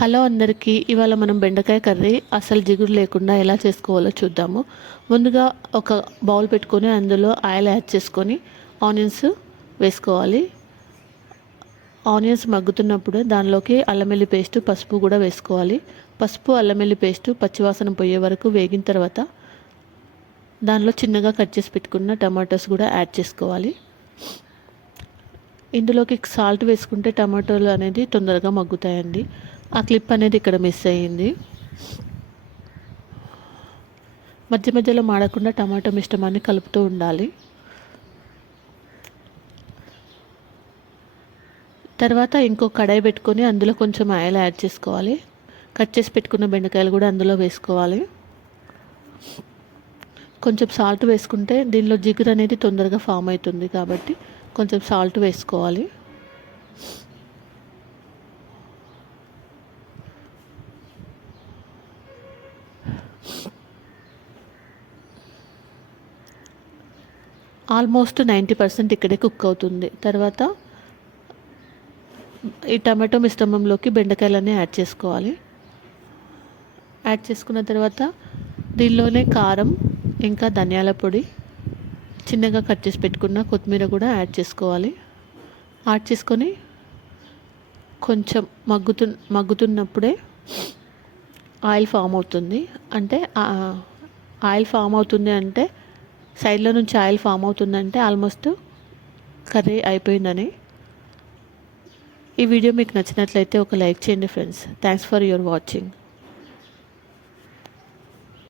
Hello అందరికీ ఇవాళ మనం బెండకాయ కర్రీ అసలు జిగురు లేకుండా ఎలా చేసుకోవాలో చూద్దాము. ముందుగా ఒక బౌల్ పెట్టుకొని అందులో ఆయిల్ యాడ్ చేసుకొని ఆనియన్స్ వేసుకోవాలి. ఆనియన్స్ మగ్గుతున్నప్పుడు దానిలోకి అల్లం పేస్ట్ పసుపు కూడా వేసుకోవాలి. పసుపు అల్లం పేస్ట్ పచ్చివాసన పోయే వరకు వేగిన తర్వాత దానిలో చిన్నగా కట్ చేసి పెట్టుకున్న టమాటోస్ కూడా యాడ్ చేసుకోవాలి. ఇందులోకి సాల్ట్ వేసుకుంటే టమాటోలు అనేది తొందరగా మగ్గుతాయండి. ఆ క్లిప్ అనేది ఇక్కడ మిస్ అయ్యింది. మధ్య మధ్యలో మాడకుండా టమాటో మిశ్రమాన్ని కలుపుతూ ఉండాలి. తర్వాత ఇంకో కడాయి పెట్టుకొని అందులో కొంచెం ఆయిల్ యాడ్ చేసుకోవాలి. కట్ చేసి పెట్టుకున్న బెండకాయలు కూడా అందులో వేసుకోవాలి. కొంచెం సాల్ట్ వేసుకుంటే దీనిలో జిగురు అనేది తొందరగా ఫామ్ అవుతుంది కాబట్టి కొంచెం సాల్ట్ వేసుకోవాలి. ఆల్మోస్ట్ నైంటీ పర్సెంట్ ఇక్కడే కుక్ అవుతుంది. తర్వాత ఈ టమాటో మిశ్రమంలోకి బెండకాయలన్నీ యాడ్ చేసుకోవాలి. యాడ్ చేసుకున్న తర్వాత దీనిలోనే కారం ఇంకా ధనియాల పొడి చిన్నగా కట్ చేసి పెట్టుకున్న కొత్తిమీర కూడా యాడ్ చేసుకోవాలి. యాడ్ చేసుకొని కొంచెం మగ్గుతు మగ్గుతున్నప్పుడే ఆయిల్ ఫామ్ అవుతుంది. అంటే ఆయిల్ ఫామ్ అవుతుంది అంటే సైడ్లో నుంచి ఆయిల్ ఫామ్ అవుతుందంటే ఆల్మోస్ట్ కర్రీ అయిపోయిందని. ఈ వీడియో మీకు నచ్చినట్లయితే ఒక లైక్ చేయండి friends. Thanks for your watching